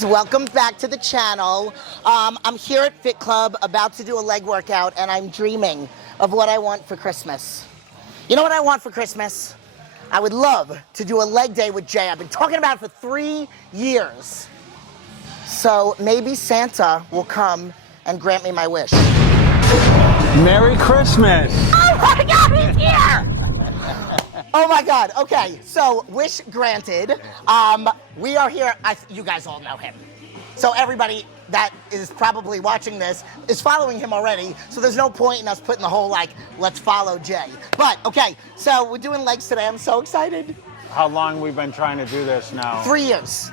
guys, welcome back to the channel. I'm here at Fit Club about to do a leg workout and I'm dreaming of what I want for Christmas. You know what I want for Christmas? I would love to do a leg day with Jay. I've been talking about it for 3 years. So maybe Santa will come and grant me my wish. Merry Christmas! Oh my God, he's here! Oh my God, okay, so wish granted. We are here, you guys all know him. So everybody that is probably watching this is following him already, so there's no point in us putting the whole like, let's follow Jay. But okay, so we're doing legs today, I'm so excited. How long we've been trying to do this now? 3 years.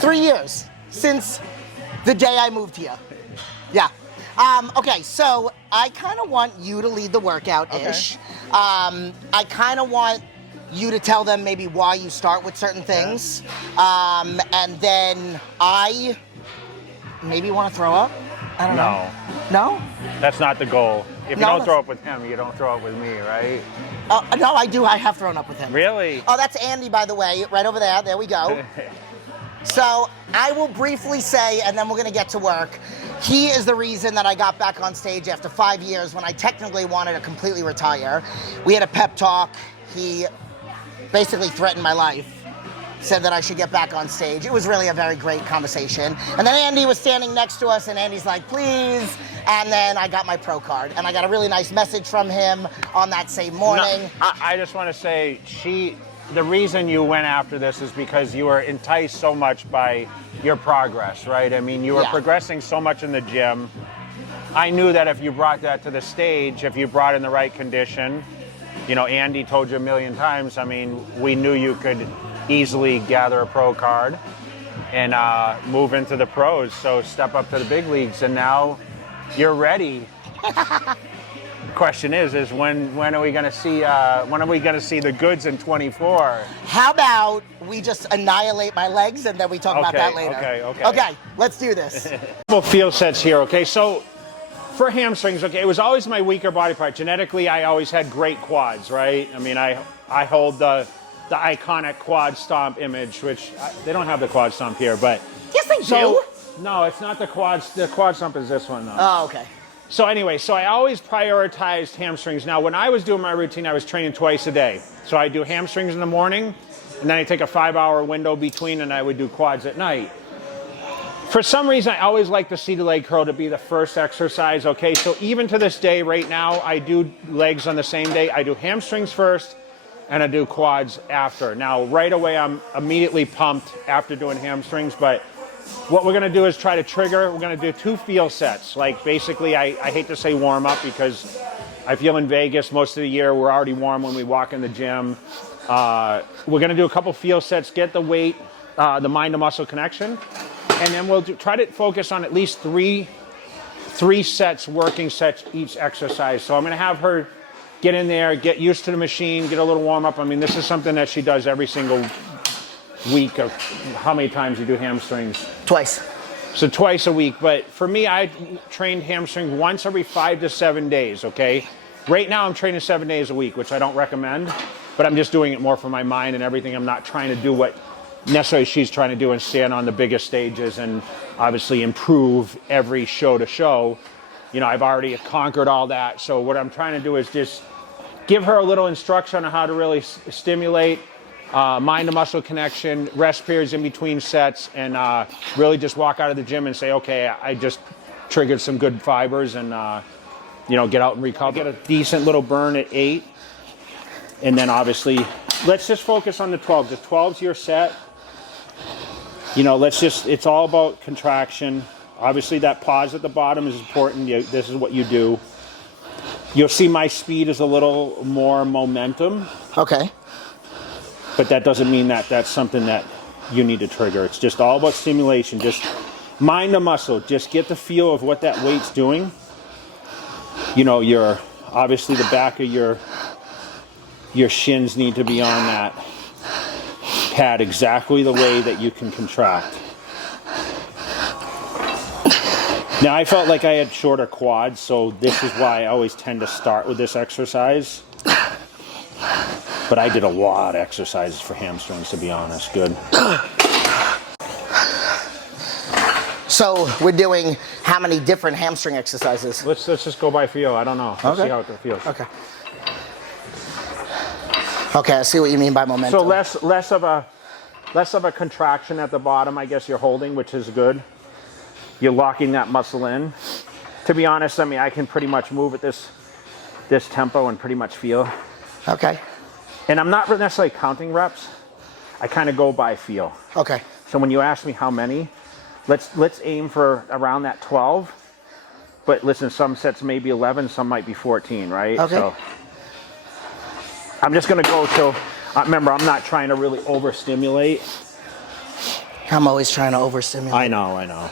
3 years, since the day I moved here. Yeah. Okay, so I kind of want you to lead the workout-ish. Okay. I kind of want you to tell them maybe why you start with certain things. And then I maybe want to throw up. I don't know. No? That's not the goal. If you don't throw up with him, you don't throw up with me, right? No, I do. I have thrown up with him. Really? Oh, that's Andy, by the way, right over there. There we go. So I will briefly say, and then we're gonna get to work. He is the reason that I got back on stage after 5 years when I technically wanted to completely retire. We had a pep talk. He basically threatened my life, said that I should get back on stage. It was really a very great conversation. And then Andy was standing next to us and Andy's like, please. And then I got my pro card and I got a really nice message from him on that same morning. No, I just wanna say, the reason you went after this is because you were enticed so much by your progress, right? I mean, you were progressing so much in the gym. I knew that if you brought that to the stage, if you brought in the right condition, you know, Andy told you a million times, I mean, we knew you could easily gather a pro card and move into the pros, so step up to the big leagues, and now you're ready. Question is when are we gonna see the goods in 24? How about we just annihilate my legs and then we talk about that later? Okay, let's do this. Couple field sets here, okay? So for hamstrings, okay, it was always my weaker body part. Genetically, I always had great quads, right? I mean, I hold the iconic quad stomp image, which they don't have the quad stomp here, but yes, they do. No, it's not the quads. The quad stomp is this one though. Oh, okay. So anyway, so I always prioritized hamstrings. Now, when I was doing my routine, I was training twice a day. So I do hamstrings in the morning, and then I take a 5-hour window between, and I would do quads at night. For some reason, I always like the seated leg curl to be the first exercise, okay? So even to this day, right now, I do legs on the same day. I do hamstrings first, and I do quads after. Now, right away, I'm immediately pumped after doing hamstrings, but what we're gonna do is try to trigger. We're gonna do 2 field sets. Like basically, I hate to say warm up because I feel in Vegas most of the year we're already warm when we walk in the gym. We're gonna do a couple field sets, get the weight, the mind to muscle connection, and then we'll try to focus on at least three sets, working sets each exercise. So I'm gonna have her get in there, get used to the machine, get a little warm up. I mean, this is something that she does every single week. Of how many times you do hamstrings? Twice. So twice a week. But for me, I trained hamstring once every 5 to 7 days, okay? Right now I'm training 7 days a week, which I don't recommend, but I'm just doing it more for my mind and everything. I'm not trying to do what necessarily she's trying to do and stand on the biggest stages and obviously improve every show to show. You know, I've already conquered all that. So what I'm trying to do is just give her a little instruction on how to really stimulate mind to muscle connection, rest periods in between sets, and really just walk out of the gym and say, okay, I just triggered some good fibers, and you know, get out and recover. Get a decent little burn at 8, and then obviously let's just focus on the 12. The 12's your set. You know, it's all about contraction. Obviously that pause at the bottom is important. This is what you do. You'll see my speed is a little more momentum. Okay. But that doesn't mean that that's something that you need to trigger. It's just all about stimulation. Just mind the muscle. Just get the feel of what that weight's doing. You know, obviously the back of your shins need to be on that pad exactly the way that you can contract. Now, I felt like I had shorter quads, so this is why I always tend to start with this exercise. But I did a lot of exercises for hamstrings, to be honest. Good. So we're doing how many different hamstring exercises? Let's just go by feel. I don't know. Let's see how it feels. Okay. Okay, I see what you mean by momentum. So less of a contraction at the bottom, I guess you're holding, which is good. You're locking that muscle in. To be honest, I mean, I can pretty much move at this tempo and pretty much feel. Okay. And I'm not necessarily counting reps. I kind of go by feel. Okay. So when you ask me how many, let's aim for around that 12. But listen, some sets may be 11, some might be 14, right? Okay. So I'm just gonna go till, remember, I'm not trying to really overstimulate. I'm always trying to overstimulate. I know.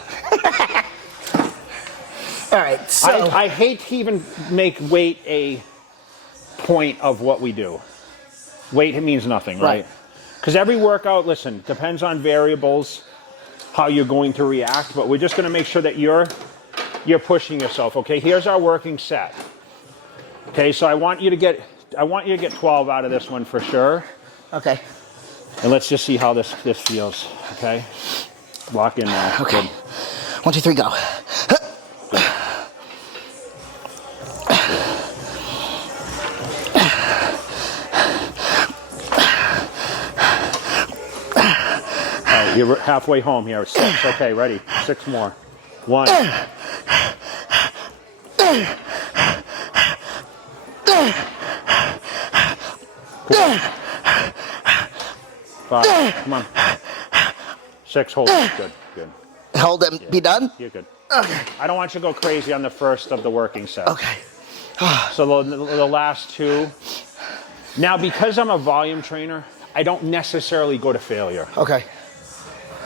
All right, so. I hate to even make weight a point of what we do. Weight, it means nothing, right? Because every workout, listen, depends on variables, how you're going to react, but we're just gonna make sure that you're pushing yourself, okay? Here's our working set. Okay, so I want you to get 12 out of this one for sure. Okay. And let's just see how this feels, okay? Lock in now. Okay. Good. 1, 2, 3, go. All right, you're halfway home here. 6, okay, ready. 6 more. 1. 5, come on. 6, hold it. Good. Hold and be done? You're good. Okay. I don't want you to go crazy on the first of the working set. Okay. So the last 2. Now, because I'm a volume trainer, I don't necessarily go to failure. Okay.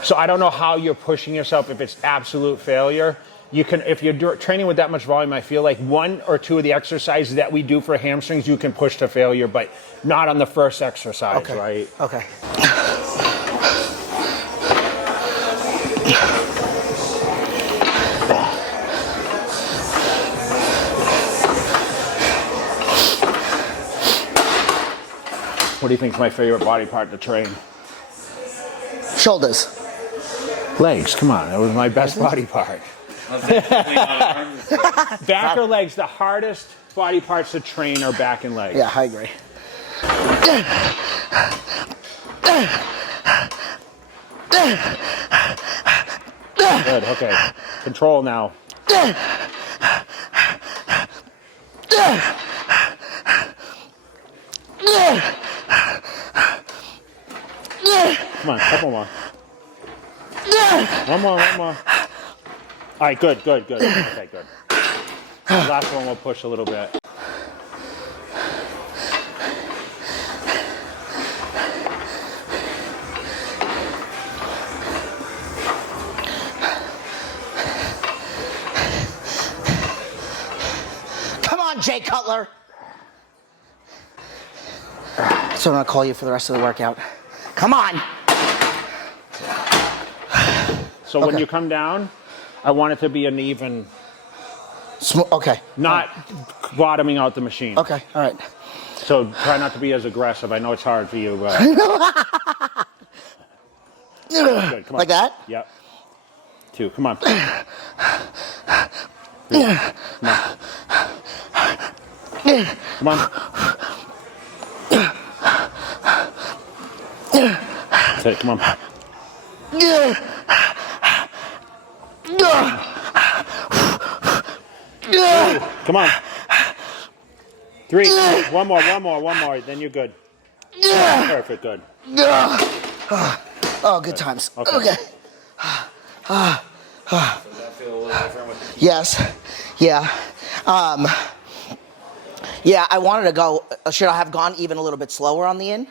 So I don't know how you're pushing yourself if it's absolute failure. You can, if you're training with that much volume, I feel like 1 or 2 of the exercises that we do for hamstrings, you can push to failure, but not on the first exercise, right? Okay. What do you think is my favorite body part to train? Shoulders. Legs, come on, that was my best body part. Back or legs, the hardest body parts to train are back and legs. Yeah, I agree. Good, okay. Control now. Come on, couple more. One more. All right, good. Okay, good. The last one we'll push a little bit. Come on, Jay Cutler. So I'm gonna call you for the rest of the workout. Come on. So when you come down, I want it to be an even, Okay. not bottoming out the machine. Okay, all right. So try not to be as aggressive. I know it's hard for you, but. Good, come on. Like that? Yep. 2, come on. 3, come on. Come on. That's it, come on. Come on. 3, one more, then you're good. Perfect, good. Oh, good times. Okay. Okay. Does that feel a little different with the Yes. Yeah. Yeah, I wanted to go. Should I have gone even a little bit slower on the in?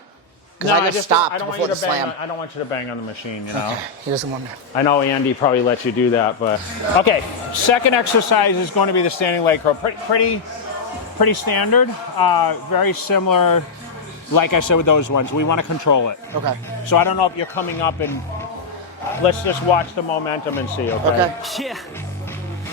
Because I just stopped before the slam. I don't want you to bang on the machine, you know. Okay. He doesn't want me. I know Andy probably let you do that, but okay. Second exercise is going to be the standing leg curl. Pretty standard. Very similar. Like I said with those ones, we want to control it. Okay. So I don't know if you're coming up and let's just watch the momentum and see. Okay. Okay. Yeah.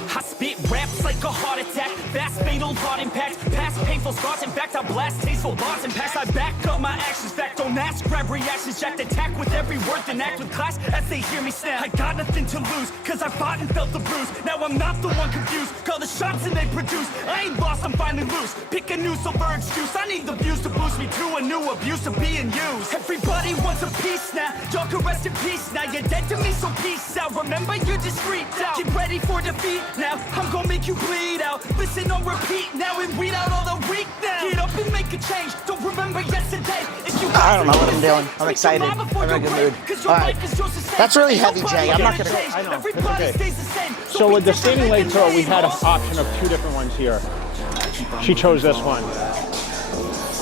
I spit raps like a heart attack, fast fatal heart impact, past painful scars, in fact I blast tasteful bars and pass I back up my actions, back don't ask, grab reactions, jacked attack with every word, then act with class as they hear me snap. I got nothing to lose, cause I fought and felt the bruise. Now I'm not the one confused, call the shots and they produce. I ain't lost, I'm finally loose. Pick a new silver excuse. I need the views to boost me to a new abuse of being used. Everybody wants a piece now, y'all can rest in peace now. You're dead to me, so peace out. Remember you're discreet out. Get ready for defeat now, I'm gonna make you bleed out. Listen on repeat now and weed out all the weak now. Get up and make a change, don't remember yesterday. If you I don't know what I'm doing. I'm excited. I'm in a good mood. All right. That's really heavy, Jay. I'm not gonna. I know. It's okay. So with the standing leg throw, we had an option of 2 different ones here. She chose this one.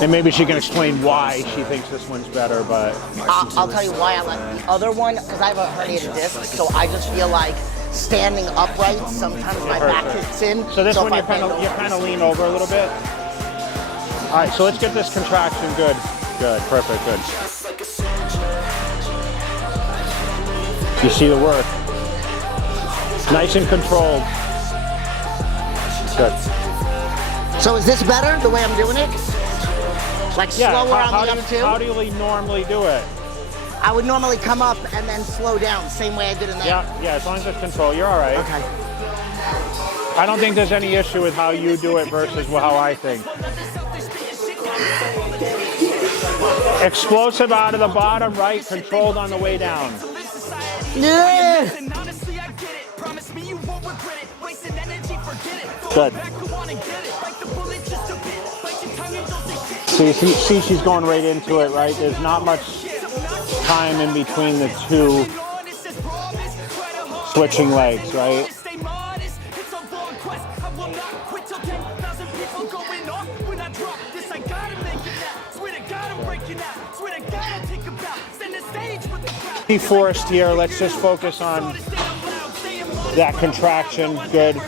And maybe she can explain why she thinks this one's better, but... I'll tell you why I like the other one, because I have a herniated disc, so I just feel like standing upright, sometimes my back kicks in. So this one, you kind of lean over a little bit. All right, so let's get this contraction good. Good, perfect, good. You see the work. Nice and controlled. Good. So is this better, the way I'm doing it? Like slower on the up two? How do you normally do it? I would normally come up and then slow down, same way I did in there. Yeah, as long as it's controlled, you're all right. Okay. I don't think there's any issue with how you do it versus how I think. Explosive out of the bottom right, controlled on the way down. Yeah. Good. See, she's going right into it, right? There's not much time in between the 2 switching legs, right? Be forced here. Let's just focus on that contraction. Good.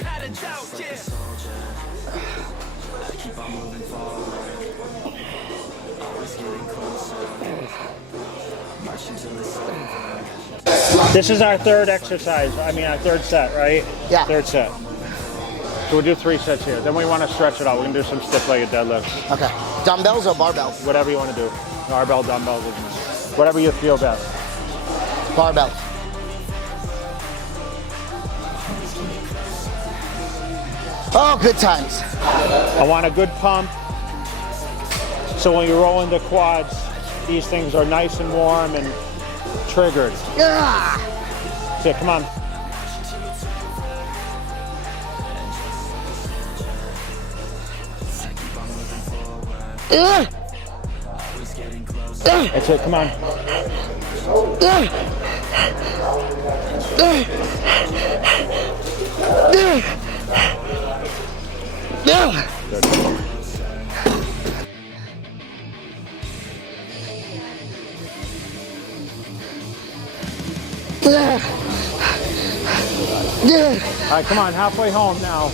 This is our 3rd exercise. I mean, our 3rd set, right? Yeah. 3rd set. So we'll do 3 sets here. Then we want to stretch it out. We're going to do some stiff-legged deadlifts. Okay. Dumbbells or barbells? Whatever you want to do. Barbell, dumbbells, whatever you feel best. Barbell. Oh, good times. I want a good pump. So when you roll into quads, these things are nice and warm and triggered. Yeah. That's it, come on. That's it, come on. Good. All right, come on, halfway home now.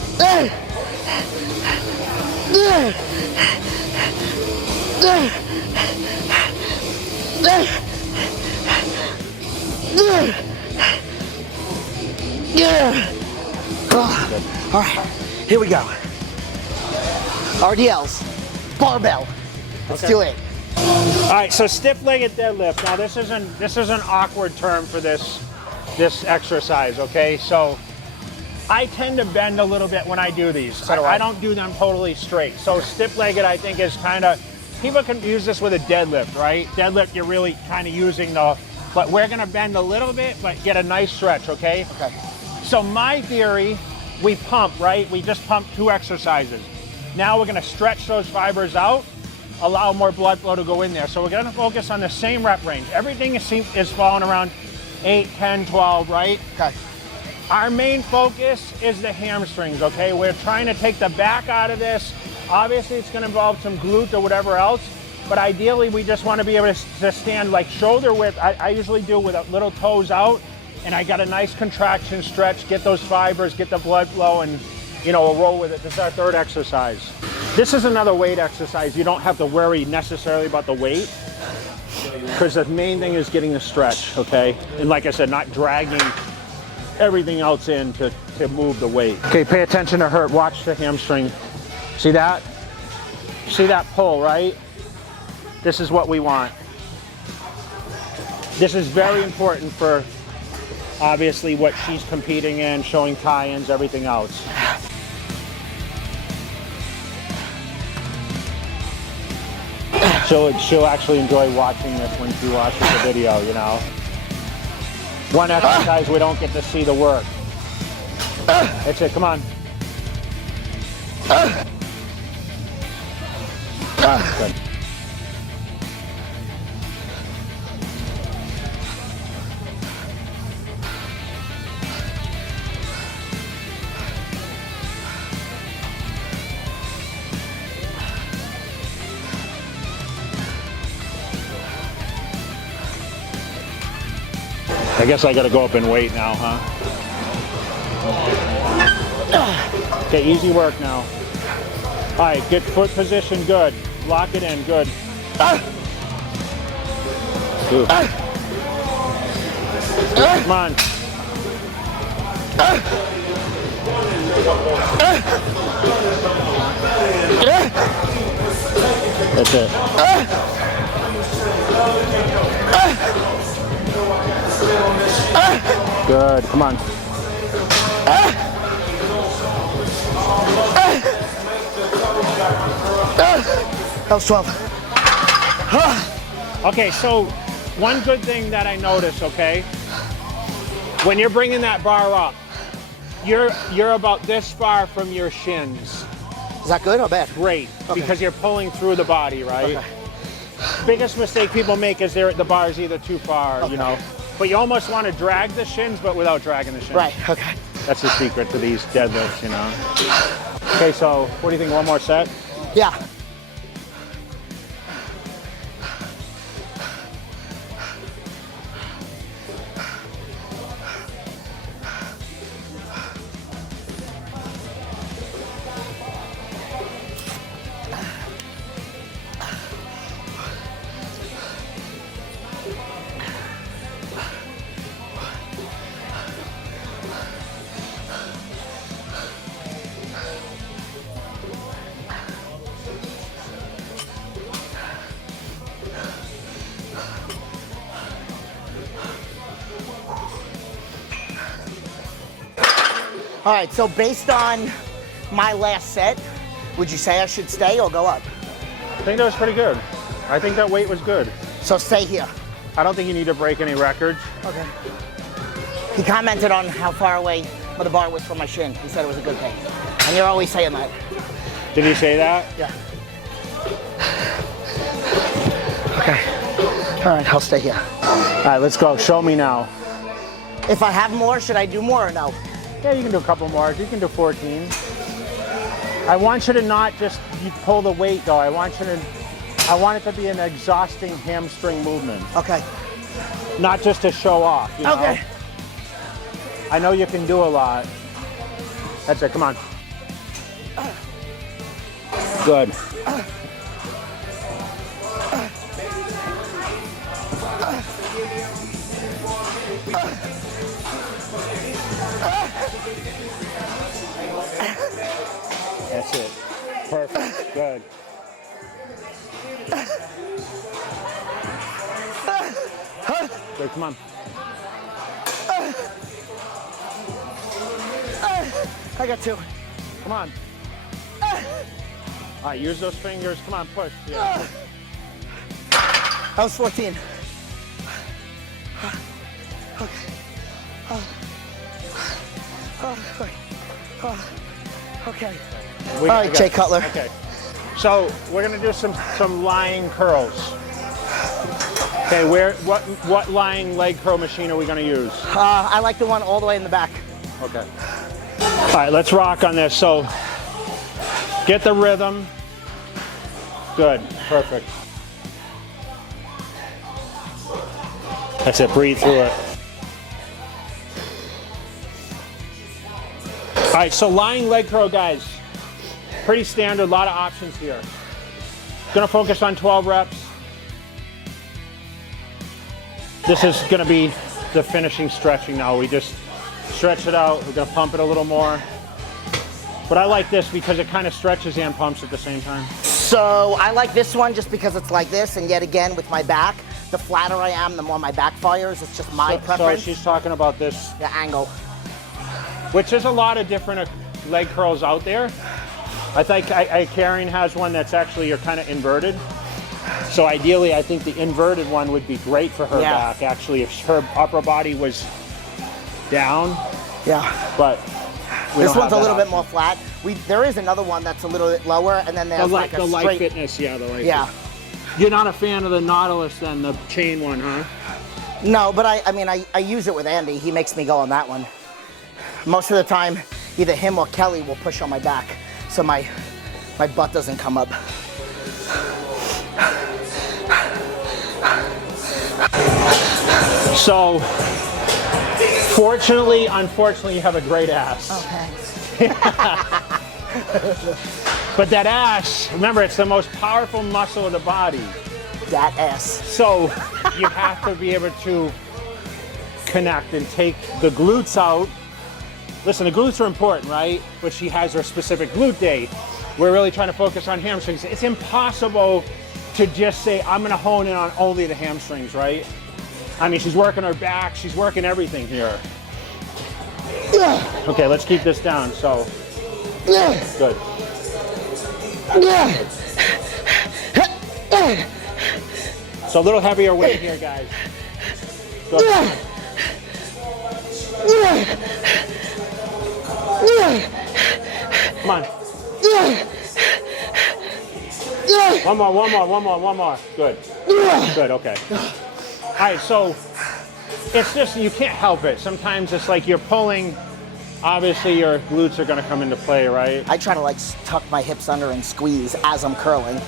All right, here we go. RDLs, barbell. Let's do it. All right, so stiff-legged deadlift. Now this is an awkward term for this exercise. Okay, so I tend to bend a little bit when I do these. I don't do them totally straight. So stiff-legged, I think, is kind of, people confuse this with a deadlift, right? Deadlift, you're really kind of using but we're gonna bend a little bit, but get a nice stretch, okay? Okay. So my theory, we pump, right? We just pump 2 exercises. Now we're gonna stretch those fibers out, allow more blood flow to go in there. So we're gonna focus on the same rep range. Everything is falling around 8, 10, 12, right? Okay. Our main focus is the hamstrings, okay? We're trying to take the back out of this. Obviously, it's gonna involve some glute or whatever else, but ideally, we just wanna be able to stand like shoulder width. I usually do with little toes out, and I got a nice contraction stretch, get those fibers, get the blood flow, and we'll roll with it. This is our 3rd exercise. This is another weight exercise. You don't have to worry necessarily about the weight, because the main thing is getting the stretch, okay? And like I said, not dragging everything else in to move the weight. Okay, pay attention to her. Watch the hamstring. See that? See that pull, right? This is what we want. This is very important for obviously what she's competing in, showing tie-ins, everything else. She'll actually enjoy watching this when she watches the video, you know. One exercise we don't get to see the work. That's it, come on. Good. I guess I gotta go up in weight now, huh? Okay, easy work now. All right, good foot position, good. Lock it in, good. Ooh. Come on. That's it. Good, come on. That was 12. Okay, so one good thing that I noticed, okay, when you're bringing that bar up, you're about this far from your shins. Is that good or bad? Great, okay. Because you're pulling through the body, right? Okay. Biggest mistake people make is the bar's either too far, you know. But you almost want to drag the shins, but without dragging the shins. Right, okay. That's the secret to these deadlifts, you know. Okay, so what do you think, one more set? Yeah. All right, so based on my last set, would you say I should stay or go up? I think that was pretty good. I think that weight was good. So stay here. I don't think you need to break any records. Okay. He commented on how far away the bar was from my shin. He said it was a good thing. And you're always saying that. Did he say that? Yeah. Okay. All right, I'll stay here. All right, let's go. Show me now. If I have more, should I do more or no? Yeah, you can do a couple more. You can do 14. I want you to not just pull the weight though. I want it to be an exhausting hamstring movement. Okay. Not just to show off, you know? Okay. I know you can do a lot. That's it, come on. Good. That's it. Perfect. Good. Good, come on. I got 2. Come on. All right, use those fingers. Come on, push. Yeah. That was 14. Okay. All right, Jay Cutler. Okay. So we're gonna do some lying curls. Okay, what lying leg curl machine are we gonna use? I like the one all the way in the back. Okay. All right, let's rock on this. So get the rhythm. Good, perfect. That's it, breathe through it. All right, so lying leg curl, guys. Pretty standard, a lot of options here. Gonna focus on 12 reps. This is gonna be the finishing stretching now. We just stretch it out. We're gonna pump it a little more. But I like this because it kind of stretches and pumps at the same time. So I like this one just because it's like this, and yet again with my back, the flatter I am, the more my back fires. It's just my preference. So she's talking about this. The angle. Which there's a lot of different leg curls out there. I think Karen has one that's actually you're kind of inverted. So ideally, I think the inverted one would be great for her back. Actually, if her upper body was down. Yeah. But this one's a little bit more flat. There is another one that's a little bit lower, and then there's like a the straight. Light Fitness, yeah, the Light. Yeah. Fitness. You're not a fan of the Nautilus then, the chain one, huh? No, but I use it with Andy. He makes me go on that one. Most of the time, either him or Kelly will push on my back, so my butt doesn't come up. So, fortunately, unfortunately, you have a great ass. Okay. But that ass, remember, it's the most powerful muscle of the body. That ass. So you have to be able to connect and take the glutes out. Listen, the glutes are important, right? But she has her specific glute day. We're really trying to focus on hamstrings. It's impossible to just say, I'm gonna hone in on only the hamstrings, right? I mean, she's working her back, she's working everything here. Okay, let's keep this down, so. Good. So a little heavier weight here, guys. Good. Come on. One more. Good. Good, okay. All right, so it's just, you can't help it. Sometimes it's like you're pulling, obviously your glutes are gonna come into play, right? I try to like tuck my hips under and squeeze as I'm curling.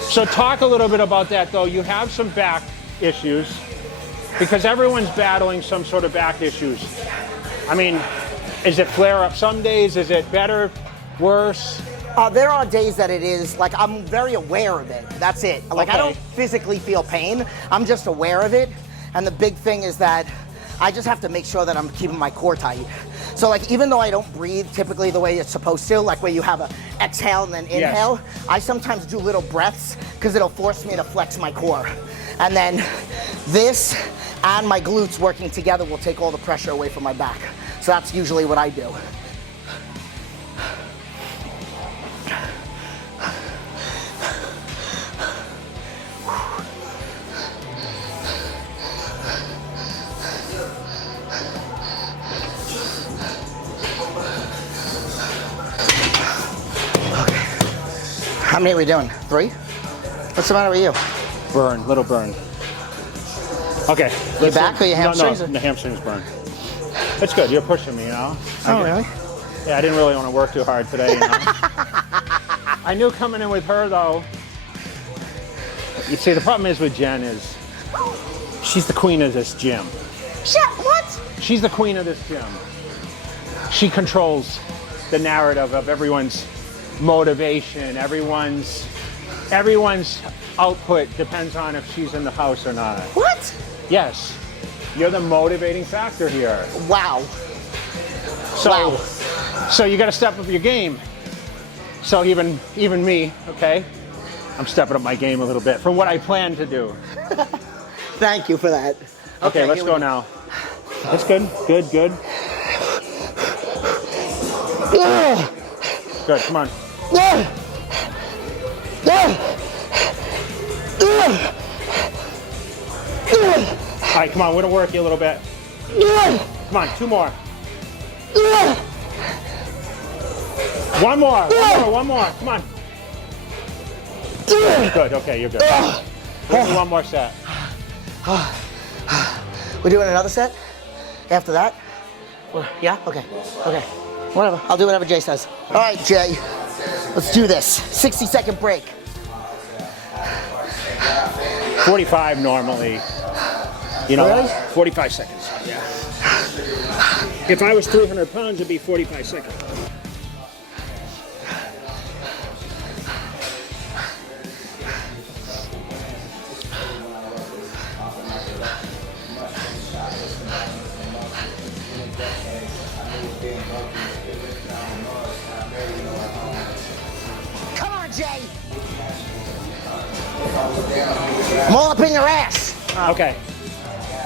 So talk a little bit about that though. You have some back issues because everyone's battling some sort of back issues. I mean, is it flare up some days? Is it better, worse? There are days that it is, like I'm very aware of it. That's it. Like Okay. I don't physically feel pain. I'm just aware of it. And the big thing is that I just have to make sure that I'm keeping my core tight. So like even though I don't breathe typically the way it's supposed to, like where you have a exhale and then inhale, yes. I sometimes do little breaths because it'll force me to flex my core. And then this and my glutes working together will take all the pressure away from my back. So that's usually what I do. How many are we doing? 3? What's the matter with you? Burn, little burn. Okay. Your back or your hamstrings? No, the hamstrings burn. It's good, you're pushing me, you know? Oh, really? Yeah, I didn't really want to work too hard today, you know? I knew coming in with her, though, you see, the problem is with Jen is she's the queen of this gym. What? She's the queen of this gym. She controls the narrative of everyone's motivation, everyone's output depends on if she's in the house or not. What? Yes. You're the motivating factor here. Wow. So you got to step up your game. So even me, okay? I'm stepping up my game a little bit from what I plan to do. Thank you for that. Okay, let's go now. That's good. Good. Good, come on. All right, come on, we're gonna work you a little bit. Come on, 2 more. One more, come on. Good, okay, you're good. We'll do one more set. We're doing another set after that? Yeah? Okay. Whatever, I'll do whatever Jay says. All right, Jay, let's do this. 60-second break. 45 normally. You know, really? 45 seconds. Yeah. If I was 300 pounds, it'd be 45 seconds. Come on, Jay. I'm all up in your ass. Okay.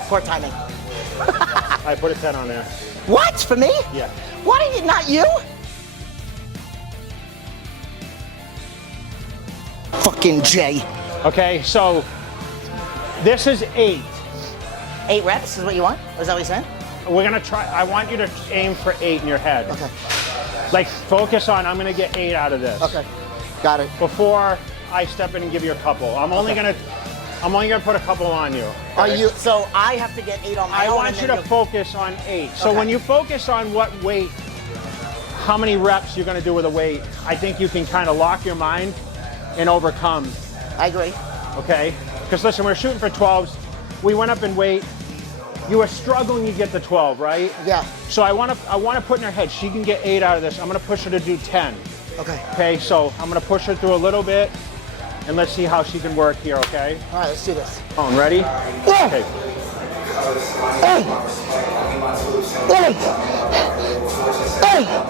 Poor timing. I put a 10 on there. What, for me? Yeah. Why did it not you? Fucking Jay. Okay, so this is 8. 8 reps is what you want? Is that what you're saying? We're gonna try, I want you to aim for 8 in your head. Okay. Like focus on, I'm gonna get 8 out of this. Okay. Got it. Before I step in and give you a couple. I'm only gonna put a couple on you. Are okay? you, so I have to get 8 on my I own? want and you then to focus on 8. So Okay. when you focus on what weight, how many reps you're gonna do with a weight, I think you can kind of lock your mind and overcome, I agree. okay? Because listen, we're shooting for 12s. We went up in weight. You were struggling to get the 12, right? Yeah. So I want to put in her head, she can get 8 out of this. I'm gonna push her to do 10. Okay. Okay, so I'm gonna push her through a little bit, and let's see how she can work here, okay? All right, let's do this. On, ready? Okay.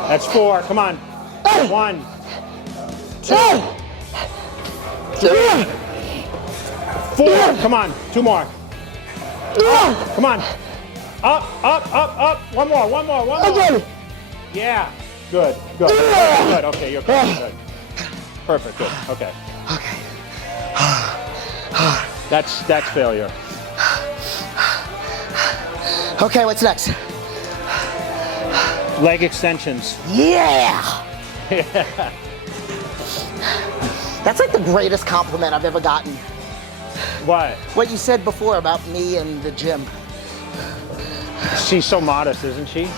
That's 4, come on. 1, 2, 3, 4, come on, 2 more. Come on. Up, up, up, up. One more. Yeah. Good. Good. Okay, you're good. Perfect. Good. Okay. Okay. That's failure. Okay, what's next? Leg extensions. Yeah! That's like the greatest compliment I've ever gotten. What? What you said before about me and the gym. She's so modest, isn't she?